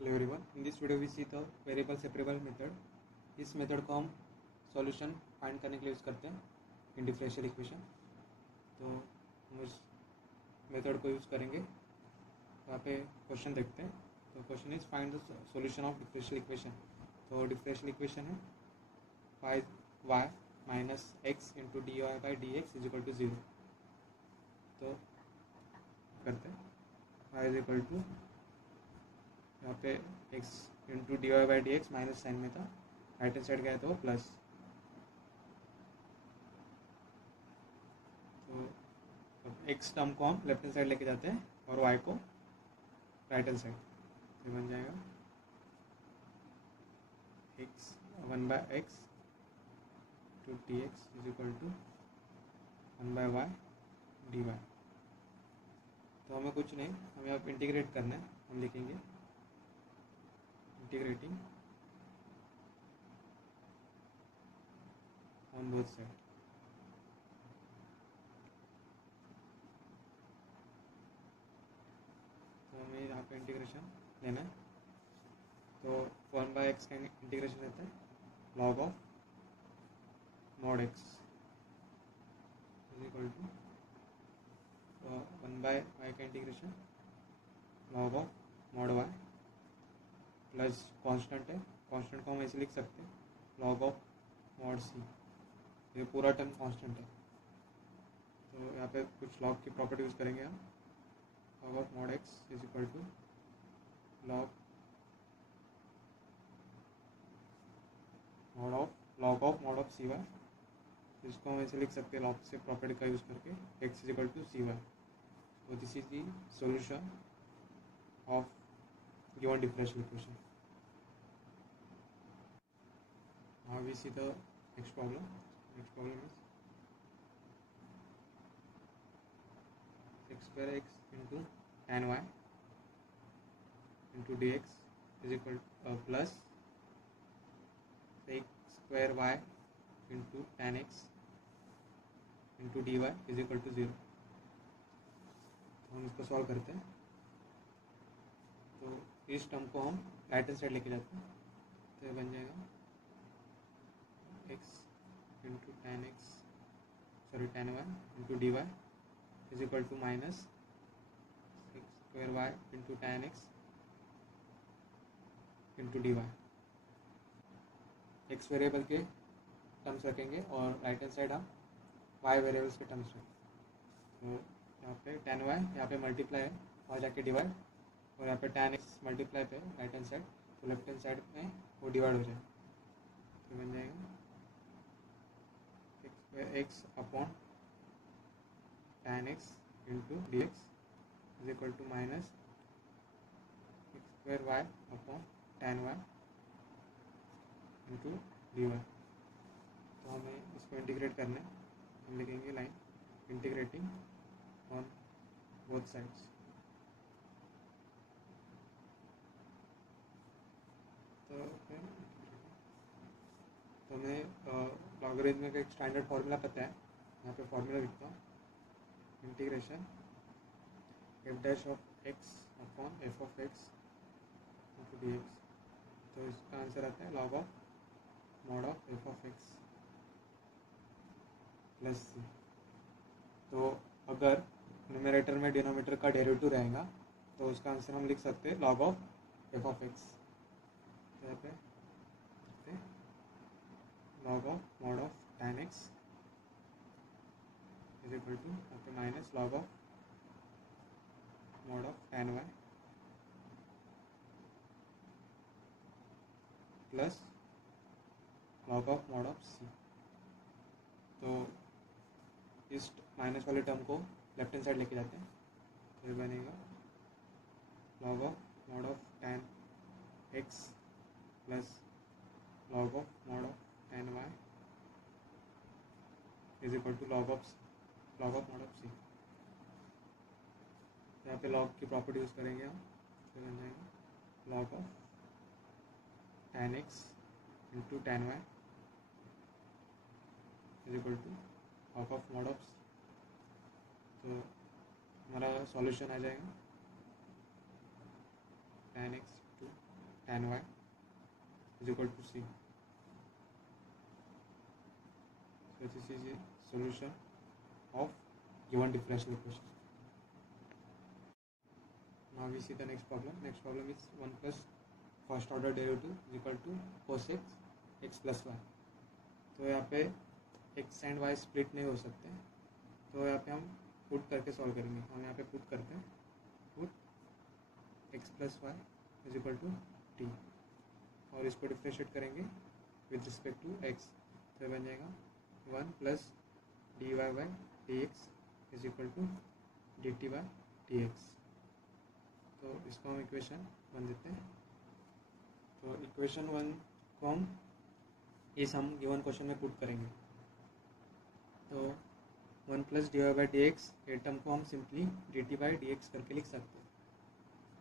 Hello everyone, in this video we see the variable separable method. इस method को हम solution find करने के लिए यूज़ करते हैं इन डिफरेंशियल इक्वेशन। तो हम इस मेथड को यूज़ करेंगे। यहाँ पे क्वेश्चन देखते हैं। तो question is find the solution of differential equation. तो डिफरेंशियल इक्वेशन है 5y minus x into d y by d x is equal to 0। तो करते हैं y इज इक्वल टू, यहाँ पे x into d y by d x minus sign में था, राइट हैंड साइड गया तो प्लस। तो x टर्म को हम लेफ्ट हैंड साइड लेके जाते हैं और y को राइट हैंड साइड। तो बन जाएगा x 1/x to d x is equal to 1/y d y. तो हमें कुछ नहीं, हमें अब इंटीग्रेट करना है। हम लिखेंगे इंटीग्रेटिंग ऑन बोथ साइड। तो हमें यहाँ पे इंटीग्रेशन लेना है। तो 1/x का इंटीग्रेशन रहता है log of mod x is equal to 1/y का integration log of mod y plus constant है, कांस्टेंट को हम ऐसे लिख सकते हैं log ऑफ mod c। ये पूरा टर्म कांस्टेंट है। तो यहाँ पे कुछ log की प्रॉपर्टी यूज़ करेंगे हम। log of mod x is equal to log of mod of cy। इसको हम ऐसे लिख सकते हैं log से प्रॉपर्टी का यूज़ करके x is equal to cy। So this is the solution of given differential equation. Now we see the next problem. Next problem is x square x into tan y into dx is equal to plus x square y into tan x into dy is equal to 0। हम इसको solve करते हैं। तो इस term को हम right hand side लेके जाते हैं। तो ये बन जाएगा x into tan y into d y is equal to minus x square y into tan x into d y. X variable के टर्म्स रखेंगे और राइट हैंड साइड हम y वेरिएबल्स के टर्म्स रखेंगे। तो यहाँ पे tan y यहाँ पे मल्टीप्लाई है और जाके डिवाइड, और यहाँ पे tan x मल्टीप्लाई पे राइट हैंड साइड, तो लेफ्ट हैंड साइड में वो डिवाइड हो जाए। तो बन जाएगा x upon tan x into d x is equal to minus x square y upon tan y into d y. तो हमें इसको इंटीग्रेट करना है। हम लिखेंगे line integrating on both sides. तो हमें लॉगरिथम का एक स्टैंडर्ड फार्मूला पता है। यहाँ पे फार्मूला लिखता हूँ, integration f dash of x upon f of x into d x. तो इसका आंसर आता है log of mod of f of x plus c. तो अगर न्यूमरेटर में डिनोमिनेटर का डेरिवेटिव रहेगा तो उसका आंसर हम लिख सकते हैं log of f of x. तो यहाँ पे log of mod of tan x is equal to यहाँ पे minus log of mod of tan y plus log of mod of c। तो इस माइनस वाले टर्म को लेफ्ट हैंड साइड लेके जाते हैं। तो ये बनेगा log of mod of tan x plus log of mod of tan y is equal to log of mod of c। यहाँ पे log की प्रॉपर्टी यूज़ करेंगे हम। तो बन जाएगा log of tan x into tan y is equal to log of mod of c। तो हमारा सॉल्यूशन आ जाएगा tan x to tan y is equal to c. So this is the solution of given differential equation. Now we see the next problem. Next problem is 1 plus first order derivative is equal to cos x plus y. तो यहाँ पे x and y split नहीं हो सकते, तो यहाँ पे हम पुट करके सॉल्व करेंगे. हम यहाँ पे पुट करते हैं, put x plus y is equal to t, और इसको डिफ्रेंशिएट करेंगे विद रिस्पेक्ट टू x. तो बन जाएगा 1 plus d y by d x is equal to d t by d x. तो इसको हम इक्वेशन 1 देते हैं. तो इक्वेशन 1 को हम इस हम गिवन क्वेश्चन में पुट करेंगे. तो 1 plus d y by d x ये टर्म को हम simply d t by d x करके लिख सकते हैं.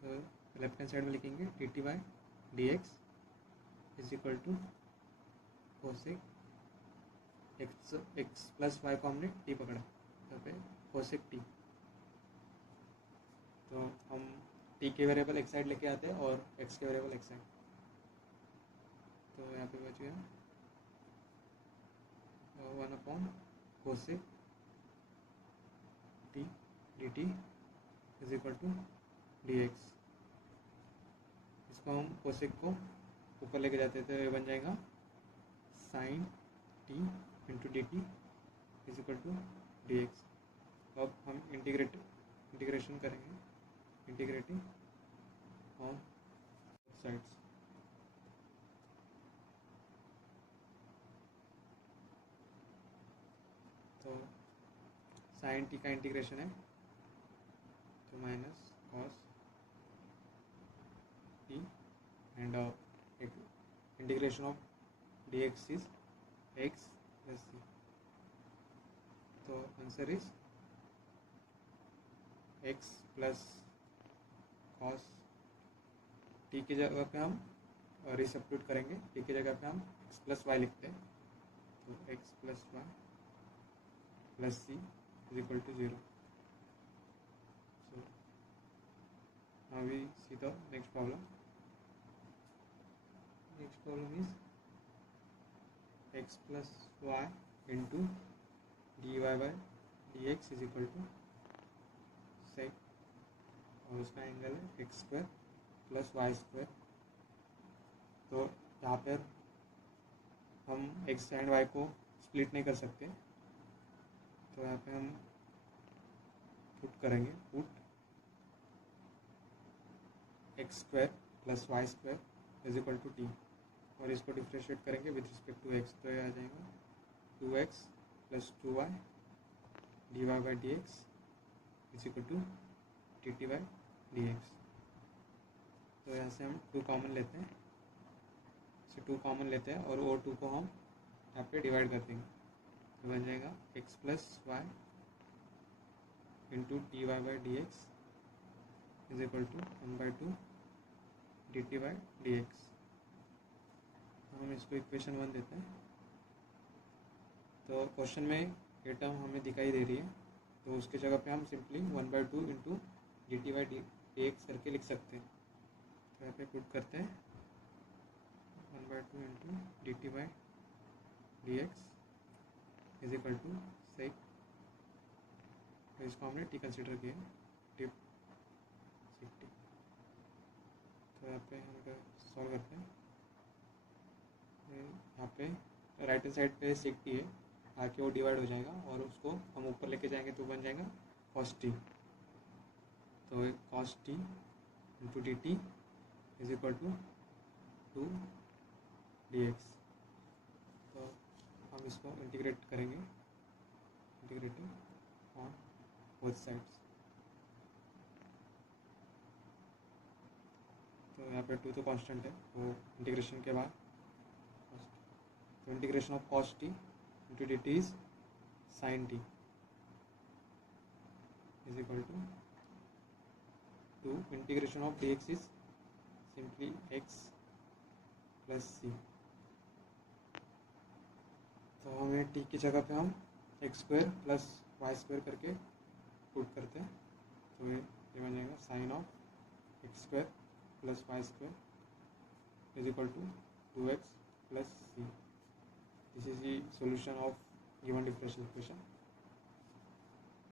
तो लेफ्ट हैंड साइड में लिखेंगे d t by d x is equal to cosec x plus y को हमने टी पकड़ा, यहाँ पे कोसेक टी. तो हम टी के वेरिएबल एक साइड लेके आते हैं और एक्स के वेरिएबल एक साइड. तो यहाँ पे बच गया 1 upon cosec t d t is equal to d x. इसको हम कोसेक को ऊपर लेके जाते हैं, तो ये बन जाएगा sine t into d t is equal to d x. अब हम इंटीग्रेशन करेंगे, इंटीग्रेटिंग ऑन साइड्स. तो साइन टी का इंटीग्रेशन है, तो minus cos t and integration of d x is x plus c. तो answer is x plus cos t की जगह पे हम रिसब्स्टिट्यूट करेंगे, टी की जगह पे हम एक्स प्लस वाई लिखते हैं. तो x plus y plus c is equal to 0. So now we see the next problem. Next problem is x plus y into dy by dx is equal to sec, और उसका angle है x square plus y square. तो यहाँ पर हम x and y को split नहीं कर सकते, तो यहाँ पे हम पुट करेंगे, put x square plus y square is equal to t, और इसको डिफ्रेंशिएट करेंगे विद रिस्पेक्ट टू एक्स. तो ये आ जाएगा 2x plus 2y d y by d x is equal to d t by d x. तो यहाँ से हम 2 कॉमन लेते हैं, इसे 2 कॉमन लेते हैं और वो 2 को हम यहाँ पे डिवाइड कर देंगे. तो बन जाएगा x plus y into d y by d x is equal to 1/2 d t by d x. हम इसको इक्वेशन 1 देते हैं. तो क्वेश्चन में ये टर्म हमें दिखाई दे रही है, तो उसकी जगह पे हम simply 1/2 into d t by d x करके लिख सकते हैं. तो यहाँ पे पुट करते हैं 1/2 into d t by d x is equal to sec. तो इसको हमने टी कंसिडर किया, टिप सेक टी. तो यहाँ पे हम सॉल्व करते हैं. यहाँ पे राइट हैंड साइड पे सेक टी है, आके वो डिवाइड हो जाएगा और उसको हम ऊपर लेके जाएंगे तो बन जाएगा कॉस टी. तो cos t into d t is equal to 2 d x. तो हम इसको इंटीग्रेट करेंगे, इंटीग्रेटिंग ऑन बोथ साइड्स. तो यहाँ पे 2 तो कांस्टेंट है, वो इंटीग्रेशन के बाद तो integration of cos t into d t is sine t is equal to 2 integration of d x is simply x plus c. तो हमें टी की जगह पे हम x square plus y square करके पुट करते हैं. तो ये बन जाएगा sine of x square plus y square is equal to 2x plus c. This is the solution of given differential equation.